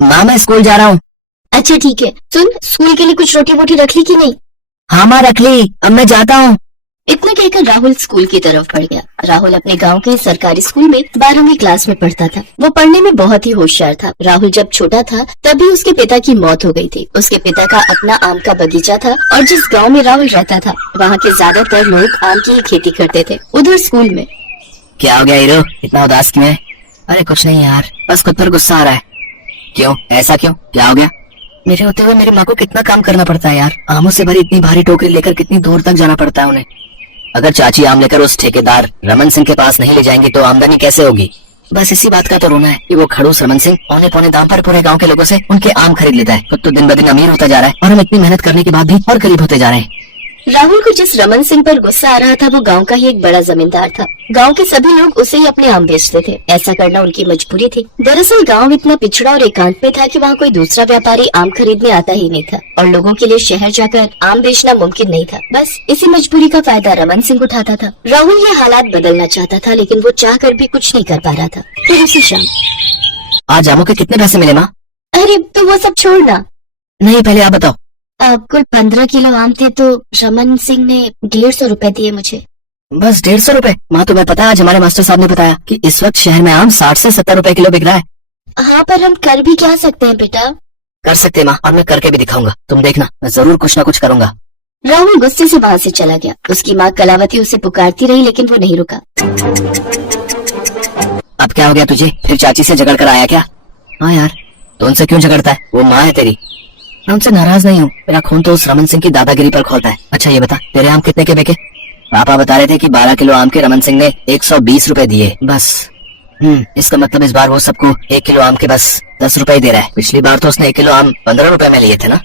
माँ मैं स्कूल जा रहा हूँ। अच्छा ठीक है, सुन स्कूल के लिए कुछ रोटी वोटी रख ली कि नहीं? हाँ माँ रख ली, अब मैं जाता हूँ। इतना कहकर राहुल स्कूल की तरफ बढ़ गया। राहुल अपने गांव के सरकारी स्कूल में 12वीं क्लास में पढ़ता था। वो पढ़ने में बहुत ही होशियार था। राहुल जब छोटा था तभी उसके पिता की मौत हो गई थी। उसके पिता का अपना आम का बगीचा था और जिस गांव में राहुल रहता था वहाँ के ज्यादातर लोग आम की ही खेती करते थे। उधर स्कूल में क्या हो गया हीरो, इतना उदास क्यों है? अरे कुछ नहीं यार, बस खुद पर गुस्सा आ रहा है। क्यों, ऐसा क्यों, क्या हो गया? मेरे होते हुए मेरी माँ को कितना काम करना पड़ता है यार। आमों से भरी इतनी भारी टोकरी लेकर कितनी दूर तक जाना पड़ता है उन्हें। अगर चाची आम लेकर उस ठेकेदार रमन सिंह के पास नहीं ले जाएंगे तो आमदनी कैसे होगी? बस इसी बात का तो रोना है कि वो खड़ूस रमन सिंह पौने पौने दाम पर पूरे गांव के लोगों से उनके आम खरीद लेता है। खुद तो दिन ब दिन अमीर होता जा रहा है और हम इतनी मेहनत करने के बाद भी और गरीब होते जा रहे हैं। राहुल को जिस रमन सिंह पर गुस्सा आ रहा था वो गांव का ही एक बड़ा जमींदार था। गांव के सभी लोग उसे ही अपने आम बेचते थे। ऐसा करना उनकी मजबूरी थी। दरअसल गांव इतना पिछड़ा और एकांत में था कि वहाँ कोई दूसरा व्यापारी आम खरीदने आता ही नहीं था और लोगों के लिए शहर जाकर आम बेचना मुमकिन नहीं था। बस इसी मजबूरी का फायदा रमन सिंह उठाता था। राहुल ये हालात बदलना चाहता था लेकिन वो चाह कर भी कुछ नहीं कर पा रहा था। फिर उसी शाम आज आमों के कितने पैसे मिले माँ? अरे तो वो सब छोड़ना, नहीं पहले आप बताओ। कुल 15 किलो आम थे तो रमन सिंह ने 150 रुपए दिए मुझे। बस 150 रुपए? माँ तुम्हें पता है आज हमारे मास्टर साहब ने बताया कि इस वक्त शहर में आम 60 से 70 रुपए किलो बिक रहा है। हाँ पर हम कर भी क्या सकते हैं बेटा? कर सकते माँ, और मैं करके भी दिखाऊंगा। तुम देखना, मैं जरूर कुछ न कुछ करूंगा। राहुल गुस्से से वहाँ से चला गया। उसकी माँ कलावती उसे पुकारती रही लेकिन वो नहीं रुका। अब क्या हो गया तुझे, फिर चाची से झगड़ कर आया क्या? हाँ यार, तो उनसे क्यों झगड़ता है? वो माँ है तेरी। मैं उनसे नाराज नहीं हूँ, मेरा खून तो उस रमन सिंह की दादागिरी पर खोलता है। अच्छा ये बता, तेरे आम कितने के बिके? पापा बता रहे थे कि 12 किलो आम के रमन सिंह ने 120 रुपए दिए बस। इसका मतलब इस बार वो सबको 1 किलो आम के बस 10 रुपए दे रहा है। पिछली बार तो उसने 1 किलो आम 15 रुपए में लिए थे ना।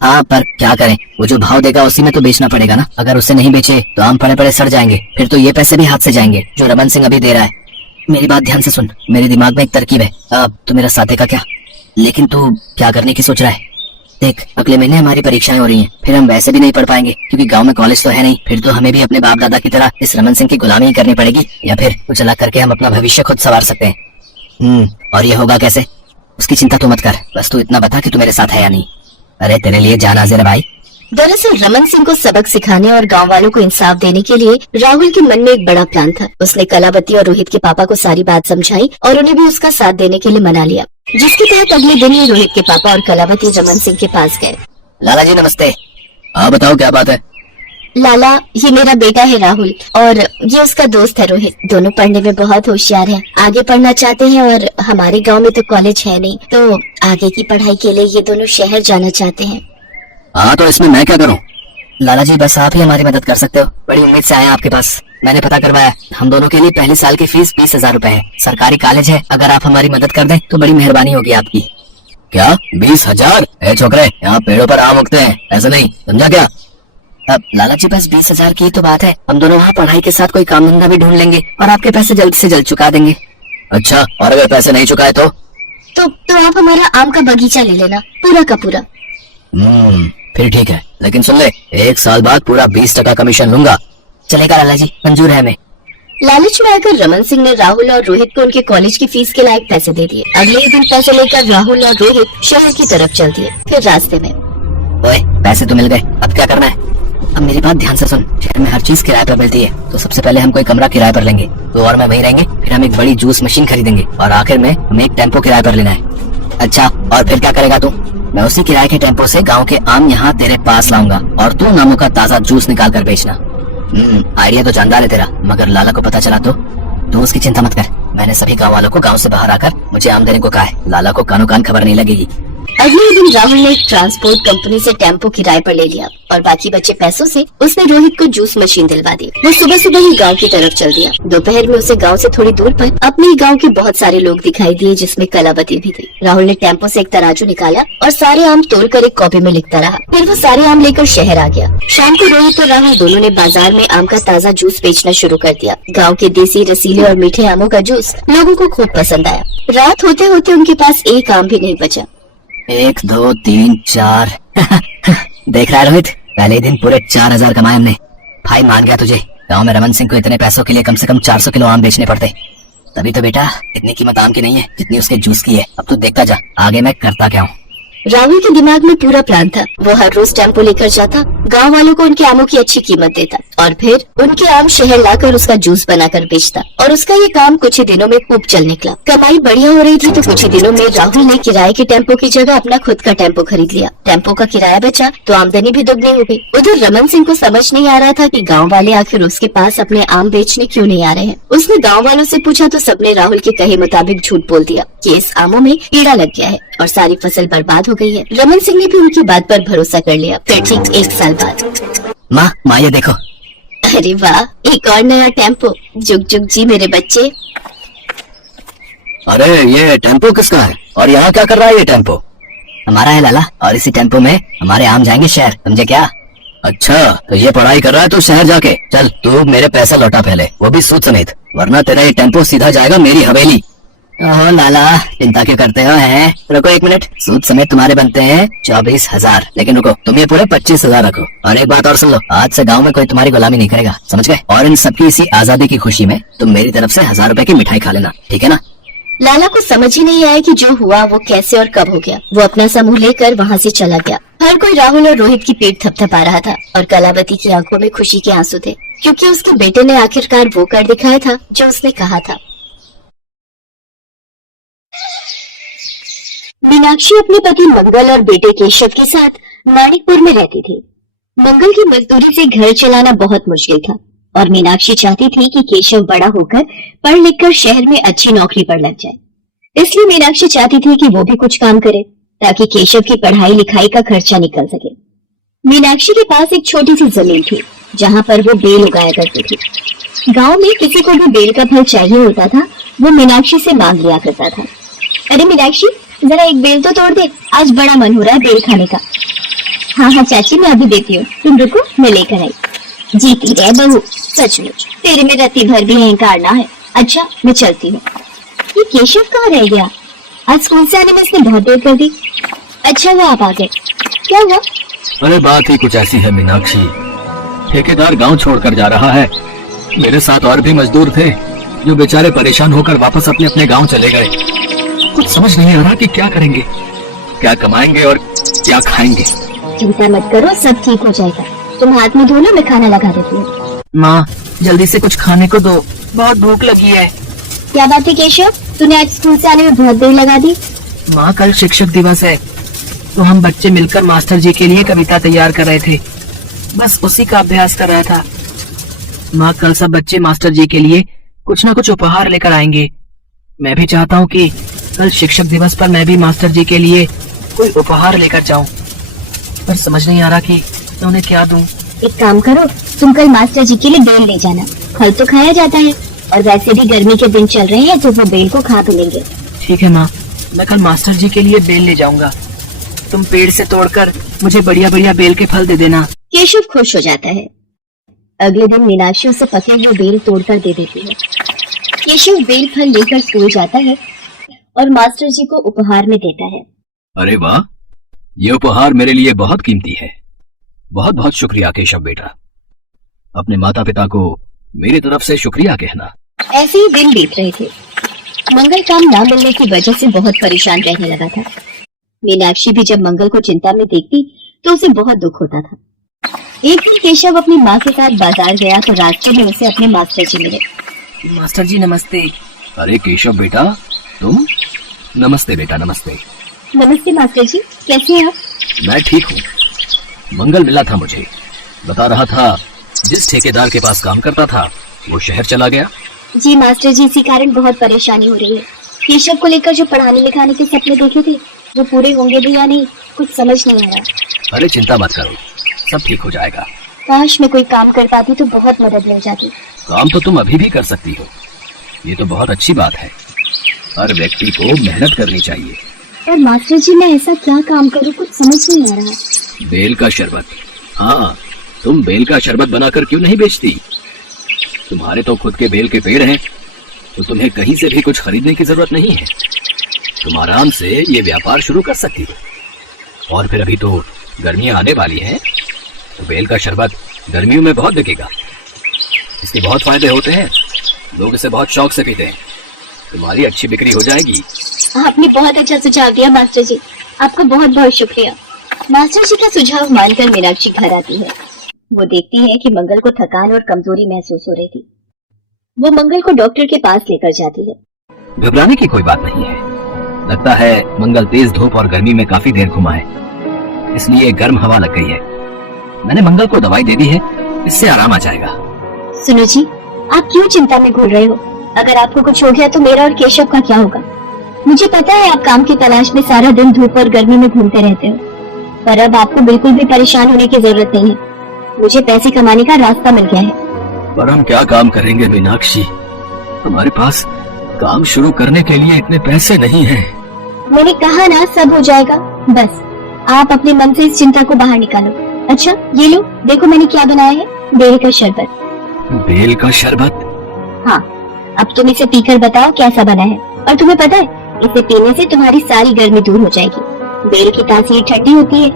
हाँ पर क्या करें, वो जो भाव देगा उसी में तो बेचना पड़ेगा ना। अगर उससे नहीं बेचे तो आम पड़े पड़े सड़ जाएंगे, फिर तो ये पैसे भी हाथ से जाएंगे जो रमन सिंह अभी दे रहा है। मेरी बात ध्यान से सुन, मेरे दिमाग में एक तरकीब है। अब तू मेरा साथ देगा क्या? लेकिन तू क्या करने की सोच रहा है? देख, अगले महीने हमारी परीक्षाएं हो रही हैं, फिर हम वैसे भी नहीं पढ़ पाएंगे क्योंकि गांव में कॉलेज तो है नहीं। फिर तो हमें भी अपने बाप दादा की तरह इस रमन सिंह की गुलामी करनी पड़ेगी, या फिर कुछ अलग करके हम अपना भविष्य खुद संवार सकते हैं। और ये होगा कैसे? उसकी चिंता तू मत कर, बस तू इतना बता कि तू मेरे साथ है या नहीं। अरे तेरे लिए जान हाजिर है भाई। दरअसल रमन सिंह को सबक सिखाने और गांव वालों को इंसाफ देने के लिए राहुल के मन में एक बड़ा प्लान था। उसने कलावती और रोहित के पापा को सारी बात समझाई और उन्हें भी उसका साथ देने के लिए मना लिया, जिसके तहत अगले दिन ही रोहित के पापा और कलावती रमन सिंह के पास गए। लाला जी नमस्ते। हाँ बताओ क्या बात है? लाला, ये मेरा बेटा है राहुल और ये उसका दोस्त है रोहित। दोनों पढ़ने में बहुत होशियार हैं, आगे पढ़ना चाहते हैं और हमारे गांव में तो कॉलेज है नहीं, तो आगे की पढ़ाई के लिए ये दोनों शहर जाना चाहते हैं। हाँ तो इसमें मैं क्या करूँ? लाला जी बस आप ही हमारी मदद कर सकते हो। बड़ी उम्मीद से आए आपके पास। मैंने पता करवाया, हम दोनों के लिए पहले साल की फीस 20,000 रुपए है। सरकारी कॉलेज है, अगर आप हमारी मदद कर दें तो बड़ी मेहरबानी होगी आपकी। क्या 20,000? छोकरे, यहाँ पेड़ों पर आम उगते हैं, ऐसा नहीं समझा क्या? अब लाला जी बस 20,000 की तो बात है, हम दोनों वहाँ पढ़ाई के साथ कोई काम धंधा भी ढूंढ लेंगे और आपके पैसे जल्द से जल्द चुका देंगे। अच्छा, और अगर पैसे नहीं चुकाए तो आप हमारा आम का बगीचा ले लेना, पूरा का पूरा। फिर ठीक है, लेकिन सुन ले, 1 साल बाद पूरा 20% कमीशन लूंगा। चलेगा लाला जी, मंजूर है हमें। लालच में आकर रमन सिंह ने राहुल और रोहित को उनके कॉलेज की फीस के लायक पैसे दे दिए। अगले ही दिन पैसे लेकर राहुल और रोहित शहर की तरफ चल दिए। फिर रास्ते में ओए, पैसे तो मिल गए, अब क्या करना है? अब मेरी बात ध्यान से सुन, शहर में हर चीज किराए पर मिलती है, तो सबसे पहले हम कोई कमरा किराए पर लेंगे, तो और मैं वहीं रहेंगे। फिर हम एक बड़ी जूस मशीन खरीदेंगे और आखिर में हमें एक टेम्पो किराए पर लेना है। अच्छा, और फिर क्या करेगा तू? मैं उसी किराए के टेम्पो से गांव के आम यहाँ तेरे पास लाऊंगा और तू नामों का ताजा जूस निकाल कर बेचना। आइडिया तो जानदार है तेरा, मगर लाला को पता चला तो उसकी चिंता मत कर। मैंने सभी गांव वालों को गांव से बाहर आकर मुझे आम देने को कहा है। लाला को कानो कान खबर नहीं लगेगी। अगले ही दिन राहुल ने एक ट्रांसपोर्ट कंपनी से टेम्पो किराए पर ले लिया और बाकी बचे पैसों से उसने रोहित को जूस मशीन दिलवा दी। वो सुबह सुबह ही गांव की तरफ चल दिया। दोपहर में उसे गांव से थोड़ी दूर पर अपने ही गांव के बहुत सारे लोग दिखाई दिए, जिसमें कलावती भी थी। राहुल ने टेम्पो से एक तराजू निकाला और सारे आम तोलकर एक कॉपी में लिखता रहा। फिर वो सारे आम लेकर शहर आ गया। शाम को रोहित और राहुल दोनों ने बाजार में आम का ताजा जूस बेचना शुरू कर दिया। गाँव के देसी रसीले और मीठे आमों का जूस लोगों को खूब पसंद आया। रात होते होते उनके पास एक आम भी नहीं बचा। 1 2 3 4 देख रहा है रोहित, पहले दिन पूरे 4,000 कमाए हमने। भाई मान गया तुझे। गांव में रमन सिंह को इतने पैसों के लिए कम से कम 400 किलो आम बेचने पड़ते। तभी तो बेटा इतनी कीमत आम की नहीं है जितनी उसके जूस की है। अब तू देखता जा आगे मैं करता क्या हूँ। राहुल के दिमाग में पूरा प्लान था। वो हर रोज टेम्पो लेकर जाता, गांव वालों को उनके आमों की अच्छी कीमत देता और फिर उनके आम शहर लाकर उसका जूस बनाकर बेचता। और उसका ये काम कुछ ही दिनों में खूब चल निकला। कमाई बढ़िया हो रही थी तो कुछ ही दिनों में राहुल ने किराए के टेम्पो की जगह अपना खुद का टेम्पो खरीद लिया। टेम्पो का किराया बचा तो आमदनी भी दुगनी हो गई। उधर रमन सिंह को समझ नहीं आ रहा था कि गाँव वाले आखिर उसके पास अपने आम बेचने क्यों नहीं आ रहे हैं। उसने गाँव वालों से पूछा तो सबने राहुल के कहे मुताबिक झूठ बोल दिया कि इस आमों में कीड़ा लग गया है और सारी फसल बर्बाद हो गई है। रमन सिंह ने भी उनकी बात पर भरोसा कर लिया। फिर ठीक 1 साल बाद माँ ये देखो। अरे वाह, एक और नया टेम्पो। जुग जुग जी मेरे बच्चे। अरे ये टेम्पो किसका है और यहाँ क्या कर रहा है ये टेम्पो? हमारा है लाला, और इसी टेम्पो में हमारे आम जाएंगे शहर, समझे क्या? अच्छा तो ये पढ़ाई कर रहा है तो शहर जाके चल तू मेरे पैसा लौटा पहले, वो भी सूद समेत, वरना तेरा ये टेम्पो सीधा जाएगा मेरी हवेली। ओह लाला चिंता क्यों करते हो हैं? रुको 1 मिनट, सूद समेत तुम्हारे बनते हैं 24,000, लेकिन रुको तुम ये पूरे 25,000 रखो। और एक बात और सुन लो, आज से गांव में कोई तुम्हारी गुलामी नहीं करेगा, समझ गए? और इन सबकी इसी आजादी की खुशी में तुम मेरी तरफ से 1000 रुपए की मिठाई खा लेना, ठीक है ना? लाला को समझ ही नहीं आया कि जो हुआ वो कैसे और कब हो गया। वो अपना समूह लेकर वहाँ से चला गया। हर कोई राहुल और रोहित की पीठ थपथपा रहा था और कलावती की आंखों में खुशी के आंसू थे, क्योंकि उसके बेटे ने आखिरकार वो कर दिखाया था जो उसने कहा था। मीनाक्षी अपने पति मंगल और बेटे केशव के साथ माणिकपुर में रहती थी। मंगल की मजदूरी से घर चलाना बहुत मुश्किल था और मीनाक्षी चाहती थी कि केशव बड़ा होकर पढ़ लिखकर शहर में अच्छी नौकरी पर लग जाए। इसलिए मीनाक्षी चाहती थी कि वो भी कुछ काम करे ताकि केशव की पढ़ाई लिखाई का खर्चा निकल सके। मीनाक्षी के पास एक छोटी सी जमीन थी जहाँ पर वो बेल उगाया करती थी। गाँव में किसी को भी बेल का फल चाहिए होता था, वो मीनाक्षी से मांग लिया करता था। अरे मीनाक्षी जरा एक बेल तो तोड़ दे, आज बड़ा मन हो रहा है बेल खाने का। हाँ हाँ चाची मैं अभी देती हूँ, तुम रुको मैं लेकर आई। जीती रहे बहू, सचमुच तेरे में रत्ती भर भी अहंकार ना है। अच्छा मैं चलती हूँ। ये केशव कहाँ रह गया? आज स्कूल से आने में इसने बहुत देर कर दी। अच्छा वो आप आ गए, क्या हुआ? अरे बात ही कुछ ऐसी है मीनाक्षी, ठेकेदार गांव छोड़कर जा रहा है। मेरे साथ और भी मजदूर थे जो बेचारे परेशान होकर वापस अपने अपने गांव चले गए। कुछ समझ नहीं आ रहा कि क्या करेंगे, क्या कमाएंगे और क्या खाएंगे। चिंता मत करो, सब ठीक हो जाएगा। तुम हाथ में धो लो, मैं खाना लगा देती हूँ। माँ जल्दी से कुछ खाने को दो, बहुत भूख लगी है। क्या बात है केशव, तूने आज स्कूल से आने में बहुत देर लगा दी। माँ कल शिक्षक दिवस है तो हम बच्चे मिलकर मास्टर जी के लिए कविता तैयार कर रहे थे, बस उसी का अभ्यास कर रहा था। माँ कल सब बच्चे मास्टर जी के लिए कुछ न कुछ उपहार लेकर आएंगे। मैं भी चाहता हूँ कि कल शिक्षक दिवस पर मैं भी मास्टर जी के लिए कोई उपहार लेकर जाऊँ, पर समझ नहीं आ रहा कि मैं उन्हें क्या दूँ। एक काम करो, तुम कल मास्टर जी के लिए बेल ले जाना, फल तो खाया जाता है और वैसे भी गर्मी के दिन चल रहे हैं तो वो बेल को खा भी लेंगे। ठीक है माँ, मैं कल मास्टर जी के लिए बेल ले जाऊंगा। तुम पेड़ से तोड़कर मुझे बढ़िया बढ़िया बेल के फल दे देना। केशव खुश हो जाता है। अगले दिन मीनाक्षी उसे पके हुए बेल तोड़कर दे देती है। केशव बेल फल लेकर स्कूल जाता है और मास्टर जी को उपहार में देता है। अरे वाह, ये उपहार मेरे लिए बहुत कीमती है। बहुत बहुत शुक्रिया केशव बेटा, अपने माता पिता को मेरी तरफ से शुक्रिया कहना। ऐसे ही दिन बीत रहे थे। मंगल काम न मिलने की वजह से बहुत परेशान रहने लगा था। मीनाक्षी भी जब मंगल को चिंता में देखती तो उसे बहुत दुख होता था। एक दिन केशव अपनी माँ के साथ बाजार गया तो रास्ते में उसे अपने मास्टर जी मिले। मास्टर जी नमस्ते। अरे केशव बेटा तुम? नमस्ते बेटा नमस्ते। नमस्ते मास्टर जी, कैसे हैं आप? मैं ठीक हूँ। मंगल मिला था मुझे, बता रहा था जिस ठेकेदार के पास काम करता था वो शहर चला गया। जी मास्टर जी, इसी कारण बहुत परेशानी हो रही है। केशव को लेकर जो पढ़ाने लिखाने के सपने देखे थे वो पूरे होंगे भी या नहीं, कुछ समझ नहीं आ रहा। अरे चिंता मत करो, सब ठीक हो जाएगा। काश मैं कोई काम कर पाती तो बहुत मदद मिल जाती। काम तो तुम अभी भी कर सकती हो, ये तो बहुत अच्छी बात है। हर व्यक्ति को मेहनत करनी चाहिए। पर मास्टर जी मैं ऐसा क्या काम करूं, कुछ समझ नहीं आ रहा। बेल का शरबत, हाँ तुम बेल का शरबत बनाकर क्यों नहीं बेचती? तुम्हारे तो खुद के बेल के पेड़ हैं, तो तुम्हें कहीं से भी कुछ खरीदने की जरूरत नहीं है। तुम आराम से ये व्यापार शुरू कर सकती हो। और फिर अभी तो गर्मियां आने वाली हैं, तो बेल का शरबत गर्मियों में बहुत बिकेगा। इसके बहुत फायदे होते हैं, लोग इसे बहुत शौक से पीते हैं। तुम्हारी अच्छी बिक्री हो जाएगी। आपने बहुत अच्छा सुझाव दिया मास्टर जी, आपका बहुत बहुत शुक्रिया। मास्टर जी का सुझाव मानकर मीनाक्षी घर आती है। वो देखती है कि मंगल को थकान और कमजोरी महसूस हो रही थी। वो मंगल को डॉक्टर के पास लेकर जाती है। घबराने की कोई बात नहीं है। लगता है मंगल तेज धूप और गर्मी में काफी देर घुमा है, इसलिए गर्म हवा लग गई है। मैंने मंगल को दवाई दे दी है, इससे आराम आ जाएगा। सुनो जी, आप क्यों चिंता में घुल रहे हो? अगर आपको कुछ हो गया तो मेरा और केशव का क्या होगा? मुझे पता है आप काम की तलाश में सारा दिन धूप और गर्मी में घूमते रहते हो, पर अब आपको बिल्कुल भी परेशान होने की जरूरत नहीं है। मुझे पैसे कमाने का रास्ता मिल गया है। पर हम क्या काम करेंगे मीनाक्षी? हमारे पास काम शुरू करने के लिए इतने पैसे नहीं हैं। मैंने कहा ना, सब हो जाएगा। बस आप अपने मन से इस चिंता को बाहर निकालो। अच्छा ये लो, देखो मैंने क्या बनाया है, बेल का शरबत। बेल का शरबत? हाँ, अब तुम इसे पीकर बताओ कैसा बना है। और तुम्हें पता है, इसे पीने से तुम्हारी सारी गर्मी दूर हो जाएगी। बेल की तासीर ठंडी होती है,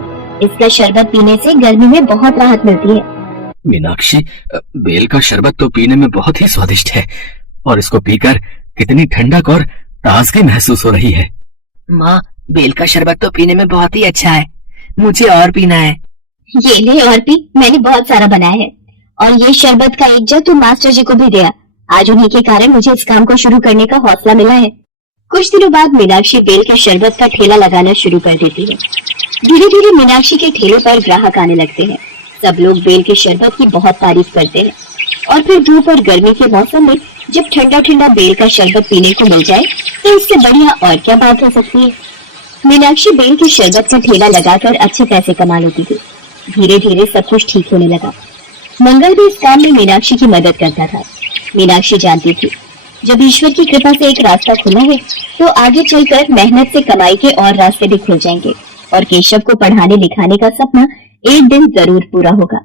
इसका शरबत पीने से गर्मी में बहुत राहत मिलती है। मीनाक्षी, बेल का शरबत तो पीने में बहुत ही स्वादिष्ट है, और इसको पीकर कितनी ठंडक और ताजगी महसूस हो रही है। माँ, बेल का शरबत तो पीने में बहुत ही अच्छा है, मुझे और पीना है। ये ले और पी, मैंने बहुत सारा बनाया है। और ये शरबत का एक जग तुम मास्टर जी को भी दिया। आज उन्हीं के कारण मुझे इस काम को शुरू करने का हौसला मिला है। कुछ दिनों बाद मीनाक्षी बेल के शरबत का ठेला लगाना शुरू कर देती है। धीरे धीरे मीनाक्षी के ठेले पर ग्राहक आने लगते हैं। सब लोग बेल के शरबत की बहुत तारीफ करते हैं। और फिर धूप और गर्मी के मौसम में जब ठंडा ठंडा बेल का शरबत पीने को मिल जाए तो इससे बढ़िया और क्या बात हो सकती है। मीनाक्षी बेल के शरबत का ठेला लगाकर अच्छे पैसे कमा लेती थी। धीरे धीरे सब कुछ ठीक होने लगा। मंगल भी इस काम में मीनाक्षी की मदद करता था। मीनाक्षी जानती थी, जब ईश्वर की कृपा से एक रास्ता खुला है तो आगे चलकर मेहनत से कमाई के और रास्ते भी खुल जाएंगे और केशव को पढ़ाने लिखाने का सपना एक दिन जरूर पूरा होगा।